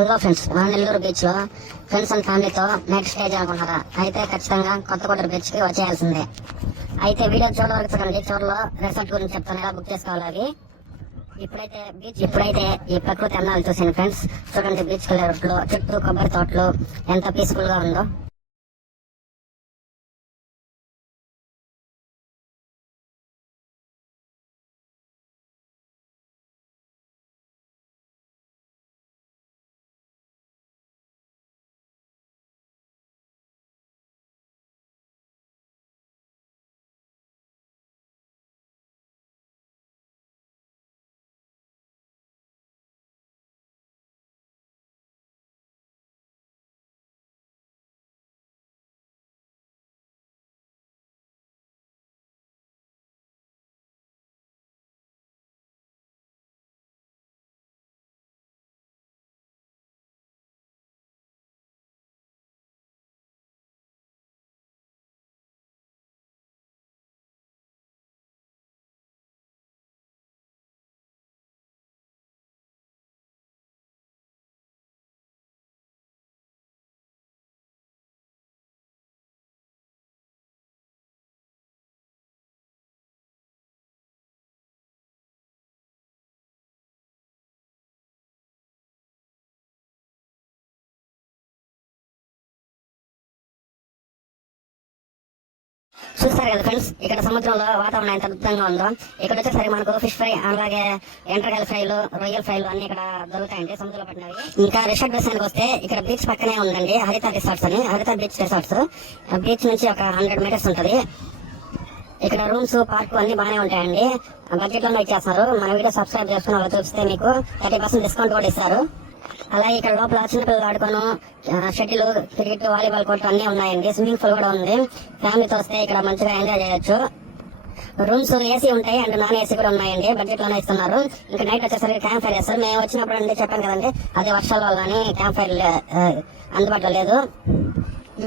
Hello friends, మా Nellore beach లో friends and ఫ్యామిలీతో నైట్ స్టే చేయాలనుకుంటున్నారా? అయితే ఖచ్చితంగా కొత్తకోట బీచ్ కి వచ్చేయాల్సిందే. అయితే వీడియో చూడడం వరకు చూడండి. చివరిలో రిసార్ట్ గురించి చెప్తాను, ఎలా బుక్ చేసుకోవాలి. ఇప్పుడైతే ఈ ప్రకృతి అందాలు చూసాను ఫ్రెండ్స్. చూడండి, బీచ్ కి వెళ్ళే చుట్టూ కొబ్బరి తోటలు ఎంత పీస్ఫుల్ గా ఉందో. చూస్తారు కదా ఫ్రెండ్స్, ఇక్కడ సముద్రంలో వాతావరణం ఎంత అద్భుతంగా ఉందో. ఇక్కడ వచ్చేసరికి మనకు ఫిష్ ఫ్రై, అలాగే ఎండ్రకాయల ఫ్రైలు, రొయ్యల ఫ్రైలు అన్ని ఇక్కడ దొరుకుతాయండి, సముద్రంలో పట్టినవి. ఇంకా రిసార్ట్ విషయానికి వస్తే ఇక్కడ బీచ్ పక్కనే ఉందండి హరిత రిసార్ట్స్ అని. హరిత బీచ్ రిసార్ట్స్ బీచ్ నుంచి ఒక 100 మీటర్స్ ఉంటది. ఇక్కడ రూమ్స్, పార్క్ అన్ని బాగానే ఉంటాయండి. బడ్జెట్ లో ఇచ్చేస్తారు. మన వీడియో సబ్స్క్రైబ్ చేసుకుని వాళ్ళు చూస్తే మీకు 30% డిస్కౌంట్ కూడా ఇస్తారు. అలాగే ఇక్కడ లోపల చిన్నపిల్లలు ఆడుకోను షటిల్, క్రికెట్, వాలీబాల్ కోర్టు అన్ని ఉన్నాయండి. స్విమ్మింగ్ పూల్ కూడా ఉంది. ఫ్యామిలీతో వస్తే ఇక్కడ మంచిగా ఎంజాయ్ చేయొచ్చు. రూమ్స్ ఏసీ ఉంటాయి అండ్ నాన్ ఏసీ కూడా ఉన్నాయండి. బడ్జెట్ లోనే ఇస్తున్నారు. ఇంకా నైట్ వచ్చేసరికి క్యాంప్ ఫైర్ చేస్తారు. మేము వచ్చినప్పుడు అండి చెప్పాను కదండి, అదే వర్షాల వల్ల కానీ క్యాంప్ ఫైర్ అందుబాటులో లేదు.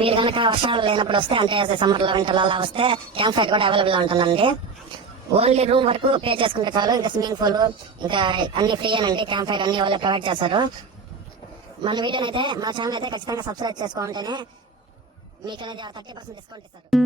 మీరు కనుక వర్షాలు లేనప్పుడు వస్తే, అంటే సమ్మర్ లో, వింటర్ లో అలా వస్తే క్యాంప్ ఫైర్ కూడా అవైలబుల్ ఉంటుందండి. ఓన్లీ రూమ్ వరకు పే చేసుకుంటే చాలు. ఇంకా స్విమ్మింగ్ పూల్ ఇంకా అన్ని ఫ్రీ అనండి. క్యాంప్ ఫైర్ అన్ని వాళ్ళే ప్రొవైడ్ చేస్తారు. మన వీడియోనైతే, మా ఛానల్ అయితే ఖచ్చితంగా సబ్స్క్రైబ్ చేసుకుంటేనే మీకు అనేది 30% డిస్కౌంట్ ఇస్తారు.